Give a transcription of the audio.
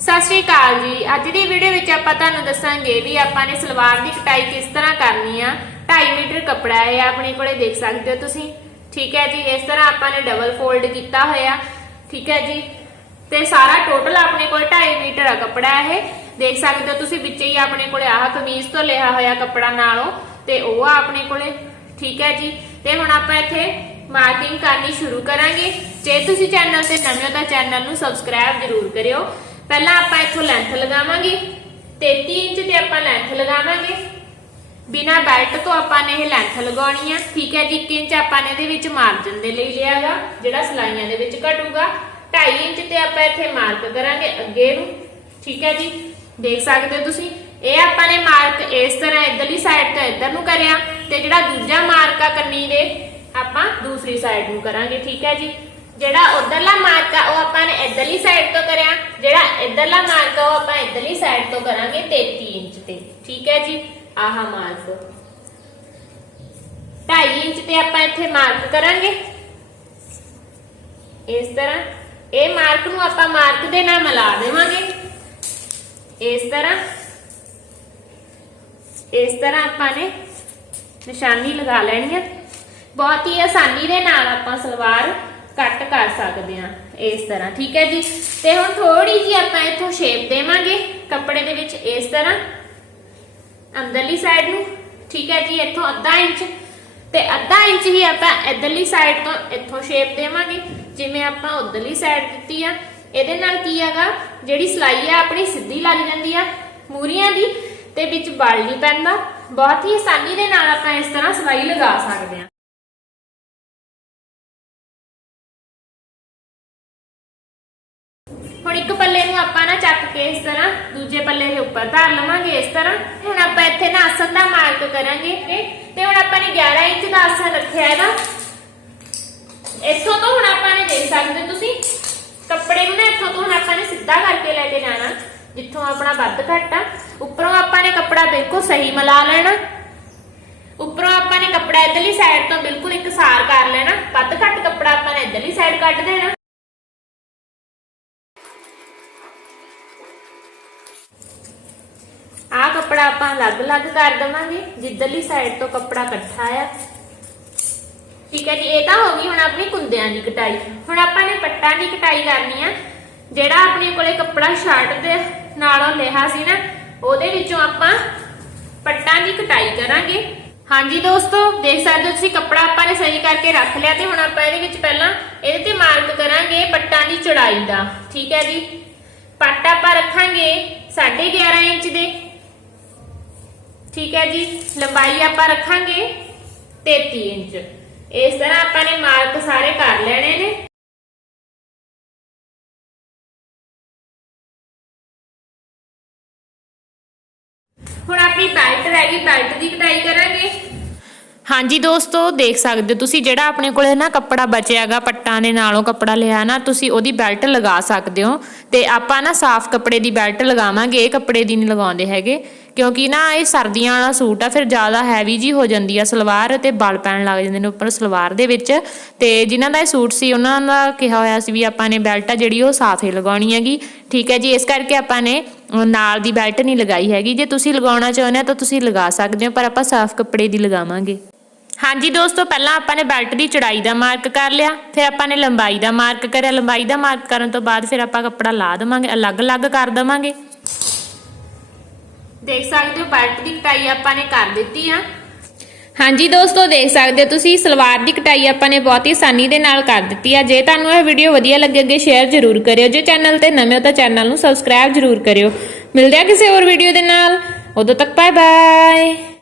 ਸਤਿ ਸ਼੍ਰੀ ਅਕਾਲ ਜੀ। ਅੱਜ ਦੀ ਵੀਡੀਓ ਵਿੱਚ ਆਪਾਂ ਤੁਹਾਨੂੰ ਦੱਸਾਂਗੇ ਵੀ ਆਪਾਂ ਨੇ ਸਲਵਾਰ ਦੀ ਕਟਾਈ ਕਿਸ ਤਰ੍ਹਾਂ ਕਰਨੀ ਆ। 2.5 ਮੀਟਰ ਕੱਪੜਾ ਹੈ ਆਪਣੇ ਕੋਲੇ ਦੇਖ ਸਕਦੇ ਹੋ ਤੁਸੀਂ। ਠੀਕ ਹੈ ਜੀ, ਇਸ ਤਰ੍ਹਾਂ ਆਪਾਂ ਨੇ ਡਬਲ ਫੋਲਡ ਕੀਤਾ ਹੋਇਆ। ਠੀਕ ਹੈ ਜੀ। ਤੇ ਸਾਰਾ ਟੋਟਲ ਆਪਣੇ ਕੋਲ 2.5 ਮੀਟਰ ਆ ਕੱਪੜਾ ਇਹ। ਦੇਖ ਸਕਦੇ ਹੋ ਤੁਸੀਂ ਵਿੱਚ ਹੀ ਆਪਣੇ ਕੋਲੇ ਆਹ ਕਮੀਜ਼ ਤੋਂ ਲਿਆ ਹੋਇਆ ਕੱਪੜਾ ਨਾਲੋਂ। ਤੇ ਉਹ ਆ ਆਪਣੇ ਕੋਲੇ। ਠੀਕ ਹੈ ਜੀ। ਤੇ ਹੁਣ ਆਪਾਂ ਇੱਥੇ ਮਾਰਕਿੰਗ ਕਰਨੀ ਸ਼ੁਰੂ ਕਰਾਂਗੇ। ਜੇ ਤੁਸੀਂ ਚੈਨਲ ਤੇ ਨਵੇਂ ਹੋ ਤਾਂ ਚੈਨਲ ਨੂੰ ਸਬਸਕ੍ਰਾਈਬ ਜ਼ਰੂਰ ਕਰਿਓ। ਪਹਿਲਾਂ ਆਪਾਂ ਇੱਥੋਂ ਲੈਂਥ ਲਗਾਵਾਂਗੇ 33 ਇੰਚ ਤੇ ਆਪਾਂ ਲੈਂਥ ਲਗਾਵਾਂਗੇ। ਬਿਨਾ ਬੈਲਟ ਤੋਂ ਆਪਾਂ ਨੇ ਇਹ ਲੈਂਥ ਲਗਾਉਣੀ ਆ। ਠੀਕ ਹੈ ਜੀ 1 ਇੰਚ ਆਪਾਂ ਨੇ ਇਹਦੇ ਵਿੱਚ ਮਾਰਜਨ ਦੇ ਲਈ ਲਿਆਗਾ, ਜਿਹੜਾ ਸਲਾਈਆਂ ਦੇ ਵਿੱਚ ਘਟੂਗਾ। 2.5 ਇੰਚ ਤੇ ਆਪਾਂ ਇੱਥੇ ਮਾਰਕ ਕਰਾਂਗੇ ਅੱਗੇ ਨੂੰ। ਠੀਕ ਹੈ ਜੀ, ਦੇਖ ਸਕਦੇ ਹੋ ਤੁਸੀਂ। ਇਹ ਆਪਾਂ ਨੇ ਮਾਰਕ ਇਸ ਤਰ੍ਹਾਂ ਇਧਰਲੀ ਸਾਈਡ ਤੋਂ ਇੱਧਰ ਨੂੰ ਕਰਿਆ, ਤੇ ਜਿਹੜਾ ਦੂਜਾ ਮਾਰਕ ਆ ਕੰਨੀ ਦੇ, ਆਪਾਂ ਦੂਸਰੀ ਸਾਈਡ ਨੂੰ ਕਰਾਂਗੇ। ਠੀਕ ਹੈ ਜੀ। ਜਿਹੜਾ ਉਧਰਲਾ ਮਾਰਕ ਆ ਉਹ ਆਪਾਂ ਨੇ ਇਧਰਲੀ ਸਾਈਡ ਤੋਂ ਕਰਿਆ, ਜਿਹੜਾ ਇਧਰਲਾ ਮਾਰਕ ਆ ਉਹ ਆਪਾਂ ਇਧਰਲੀ ਸਾਈਡ ਤੋਂ ਕਰਾਂਗੇ 33 ਇੰਚ ਤੇ, ਠੀਕ ਹੈ ਜੀ? ਆਹ ਮਾਰਕ। 2.5 ਇੰਚ ਤੇ ਆਪਾਂ ਇੱਥੇ ਮਾਰਕ ਕਰਾਂਗੇ। ਇਸ ਤਰ੍ਹਾਂ, ਇਹ ਮਾਰਕ ਨੂੰ ਆਪਾਂ ਮਾਰਕ ਦੇ ਨਾਲ ਮਿਲਾ ਦੇਵਾਂਗੇ। ਇਸ ਤਰ੍ਹਾਂ ਇਸ ਤਰ੍ਹਾਂ ਆਪਾਂ ਨੇ ਨਿਸ਼ਾਨੀ ਲਗਾ ਲੈਣੀ ਹੈ। ਬਹੁਤ ਹੀ ਆਸਾਨੀ ਦੇ ਨਾਲ ਆਪਾਂ ਸਲਵਾਰ ਕੱਟ ਕਰ ਸਕਦੇ ਹਾਂ ਇਸ ਤਰ੍ਹਾਂ, ਠੀਕ ਹੈ ਜੀ? ਤੇ ਹੁਣ ਥੋੜੀ ਜੀ ਆਪਾਂ ਇੱਥੋਂ ਸ਼ੇਪ ਦੇਵਾਂਗੇ ਕੱਪੜੇ ਦੇ ਵਿੱਚ ਇਸ ਤਰ੍ਹਾਂ, ਅੰਦਰਲੀ ਸਾਈਡ ਨੂੰ, ਠੀਕ ਹੈ ਜੀ? ਇੱਥੋਂ ਅੱਧਾ ਇੰਚ, ਤੇ ਅੱਧਾ ਇੰਚ ਹੀ ਆਪਾਂ ਇਧਰਲੀ ਸਾਈਡ ਤੋਂ ਇੱਥੋਂ ਸ਼ੇਪ ਦੇਵਾਂਗੇ, ਜਿਵੇਂ ਆਪਾਂ ਉਧਰਲੀ ਸਾਈਡ ਦਿੱਤੀ ਆ। ਇਹਦੇ ਨਾਲ ਕੀ ਹੈਗਾ? ਜਿਹੜੀ ਸਲਾਈ ਆ, ਆਪਣੀ ਸਿੱਧੀ ਲੱਗ ਜਾਂਦੀ ਆ ਮੂਰੀਆਂ ਦੀ, ਤੇ ਵਿੱਚ ਬਲ ਨਹੀਂ ਪੈਂਦਾ। ਬਹੁਤ ਹੀ ਆਸਾਨੀ ਦੇ ਨਾਲ ਆਪਾਂ ਇਸ ਤਰ੍ਹਾਂ ਸਲਾਈ ਲਗਾ ਸਕਦੇ ਹਾਂ। ਇੱਕ ਪੱਲੇ ਨੂੰ ਆਪਾਂ ਨਾ ਚੱਕ ਕੇ ਇਸ ਤਰ੍ਹਾਂ, ਦੂਜੇ ਪੱਲੇ ਦੇ ਉੱਪਰ ਧਰ ਲਵਾਂਗੇ ਇਸ ਤਰ੍ਹਾਂ। ਹੁਣ ਆਪਾਂ ਇੱਥੇ ਨਾ ਆਸਨ ਦਾ ਮਾਰਕ ਕਰਾਂਗੇ ਤੇ ਹੁਣ ਆਪਾਂ ਨੇ 11 ਇੰਚ ਦਾ ਆਸਨ ਰੱਖਿਆ ਹੈਗਾ ਇੱਥੋਂ ਤੋਂ ਹੁਣ ਆਪਾਂ ਨੇ ਦੇਖ ਸਕਦੇ ਤੁਸੀਂ। ਕੱਪੜੇ ਨੂੰ ਨਾ ਇੱਥੋਂ ਤੋਂ ਹੁਣ ਆਪਾਂ ਨੇ ਸਿੱਧਾ ਕਰਕੇ ਲੈ ਕੇ ਜਾਣਾ, ਜਿੱਥੋਂ ਆਪਣਾ ਵੱਧ ਘੱਟ ਆ। ਉੱਪਰੋਂ ਆਪਾਂ ਨੇ ਕੱਪੜਾ ਬਿਲਕੁਲ ਸਹੀ ਮਿਲਾ ਲੈਣਾ। ਉੱਪਰੋਂ ਆਪਾਂ ਨੇ ਕੱਪੜਾ ਇਧਰਲੀ ਸਾਈਡ ਤੋਂ ਬਿਲਕੁਲ ਇਕਸਾਰ ਕਰ ਲੈਣਾ। ਵੱਧ ਘੱਟ ਕੱਪੜਾ ਆਪਾਂ ਨੇ ਇਧਰਲੀ ਸਾਈਡ ਕੱਢ ਦੇਣਾ। ਆਹ ਕੱਪੜਾ ਆਪਾਂ ਅਲੱਗ-ਅਲੱਗ ਕਰ ਦਵਾਂਗੇ, ਜਿੱਧਰਲੀ ਸਾਈਡ ਤੋਂ ਕੱਪੜਾ ਇਕੱਠਾ ਆ। ਠੀਕ ਹੈ ਜੀ, ਇਹ ਤਾਂ ਹੋ ਗਈ ਹੁਣ ਆਪਣੀ ਕੁੰਦਿਆਂ ਦੀ ਕਟਾਈ। ਹੁਣ ਆਪਾਂ ਨੇ ਪੱਟਾਂ ਦੀ ਕਟਾਈ ਕਰਨੀ ਆ। ਜਿਹੜਾ ਆਪਣੇ ਕੋਲੇ ਕੱਪੜਾ ਸ਼ਰਟ ਦੇ ਨਾਲੋਂ ਲਿਆ ਸੀ ਨਾ, ਉਹਦੇ ਵਿੱਚੋਂ ਆਪਾਂ ਪੱਟਾਂ ਦੀ ਕਟਾਈ ਕਰਾਂਗੇ। ਹਾਂਜੀ ਦੋਸਤੋ, ਦੇਖ ਸਕਦੇ ਹੋ ਤੁਸੀਂ ਕੱਪੜਾ ਆਪਾਂ ਨੇ ਸਹੀ ਕਰਕੇ ਰੱਖ ਲਿਆ ਤੇ ਹੁਣ ਆਪਾਂ ਇਹਦੇ ਵਿੱਚ ਪਹਿਲਾਂ ਇਹਦੇ ਤੇ ਮਾਰਕ ਕਰਾਂਗੇ ਪੱਟਾਂ ਦੀ ਚੌੜਾਈ ਦਾ। ਠੀਕ ਹੈ ਜੀ। ਪੱਟ ਆਪਾਂ ਰੱਖਾਂਗੇ 11.5 ਇੰਚ ਦੇ। ਠੀਕ ਹੈ ਜੀ, ਲੰਬਾਈ ਆਪਾਂ ਰੱਖਾਂਗੇ 33 ਇੰਚ। ਇਸ ਤਰ੍ਹਾਂ ਆਪਾਂ ਨੇ ਮਾਰਕ ਸਾਰੇ ਕਰ ਲੈਣੇ ਨੇ। ਹੁਣ ਆਪਣੀ ਬੈਲਟ ਰਹਿ ਗਈ ਬੈਲਟ ਦੀ ਕਟਾਈ ਕਰਾਂਗੇ। ਹਾਂਜੀ ਦੋਸਤੋ, ਦੇਖ ਸਕਦੇ ਹੋ ਤੁਸੀਂ ਜਿਹੜਾ ਆਪਣੇ ਕੋਲੇ ਨਾ ਕੱਪੜਾ ਬਚਿਆਗਾ ਪੱਟਾਂ ਦੇ ਨਾਲੋਂ ਕੱਪੜਾ ਲਿਆ ਨਾ, ਤੁਸੀਂ ਉਹਦੀ ਬੈਲਟ ਲਗਾ ਸਕਦੇ ਹੋ। ਤੇ ਆਪਾਂ ਨਾ ਸਾਫ਼ ਕੱਪੜੇ ਦੀ ਬੈਲਟ ਲਗਾਵਾਂਗੇ, ਇਹ ਕੱਪੜੇ ਦੀ ਨਹੀਂ ਲਗਾਉਂਦੇ ਹੈਗੇ। ਕਿਉਂਕਿ ਨਾ ਇਹ ਸਰਦੀਆਂ ਵਾਲਾ ਸੂਟ ਆ, ਫਿਰ ਜ਼ਿਆਦਾ ਹੈਵੀ ਜੀ ਹੋ ਜਾਂਦੀ ਆ ਸਲਵਾਰ ਤੇ ਬਲ ਪੈਣ ਲੱਗ ਜਾਂਦੇ ਨੇ ਉੱਪਰ ਸਲਵਾਰ ਦੇ ਵਿੱਚ। ਤੇ ਜਿਨ੍ਹਾਂ ਦਾ ਇਹ ਸੂਟ ਸੀ, ਉਹਨਾਂ ਦਾ ਕਿਹਾ ਹੋਇਆ ਸੀ ਵੀ ਆਪਾਂ ਨੇ ਬੈਲਟ ਆ ਜਿਹੜੀ ਉਹ ਸਾਫ਼ ਹੀ ਲਗਾਉਣੀ ਹੈਗੀ। ਠੀਕ ਹੈ ਜੀ, ਇਸ ਕਰਕੇ ਆਪਾਂ ਨੇ ਨਾਲ ਦੀ ਬੈਲਟ ਨਹੀਂ ਲਗਾਈ ਹੈਗੀ। ਜੇ ਤੁਸੀਂ ਲਗਾਉਣਾ ਚਾਹੁੰਦੇ ਹੋ ਤਾਂ ਤੁਸੀਂ ਲਗਾ ਸਕਦੇ ਹੋ, ਪਰ ਆਪਾਂ ਸਾਫ਼ ਕੱਪੜੇ ਦੀ ਲਗਾਵਾਂਗੇ। ਹਾਂਜੀ ਦੋਸਤੋ ਪਹਿਲਾਂ ਆਪਾਂ ਨੇ ਬੈਲਟ ਦੀ ਚੜਾਈ ਦਾ ਮਾਰਕ ਕਰ ਲਿਆ ਫਿਰ ਆਪਾਂ ਨੇ ਲੰਬਾਈ ਦਾ ਮਾਰਕ ਕਰਿਆ। ਲੰਬਾਈ ਦਾ ਮਾਰਕ ਕਰਨ ਤੋਂ ਬਾਅਦ ਫਿਰ ਆਪਾਂ ਕੱਪੜਾ ਲਾ ਦੇਵਾਂਗੇ ਅਲੱਗ-ਅਲੱਗ ਕਰ ਦੇਵਾਂਗੇ। ਦੇਖ ਸਕਦੇ ਹੋ ਬੈਲਟ ਦੀ ਕਟਾਈ ਆਪਾਂ ਨੇ ਕਰ ਦਿੱਤੀ ਆ। ਹਾਂਜੀ ਦੋਸਤੋ ਦੇਖ ਸਕਦੇ ਹੋ ਤੁਸੀਂ ਸਲਵਾਰ ਦੀ ਕਟਾਈ ਆਪਾਂ ਨੇ ਬਹੁਤ ਹੀ ਆਸਾਨੀ ਦੇ ਨਾਲ ਕਰ ਦਿੱਤੀ ਆ। ਜੇ ਤੁਹਾਨੂੰ ਇਹ ਵੀਡੀਓ ਵਧੀਆ ਲੱਗੇ ਅੱਗੇ ਸ਼ੇਅਰ ਜ਼ਰੂਰ ਕਰਿਓ। ਜੇ ਚੈਨਲ ਤੇ ਨਵੇਂ ਹੋ ਤਾਂ ਚੈਨਲ ਨੂੰ ਸਬਸਕ੍ਰਾਈਬ ਜ਼ਰੂਰ ਕਰਿਓ। ਮਿਲਦੇ ਆ ਕਿਸੇ ਹੋਰ ਵੀਡੀਓ ਦੇ ਨਾਲ। ਉਦੋਂ ਤੱਕ ਬਾਏ ਬਾਏ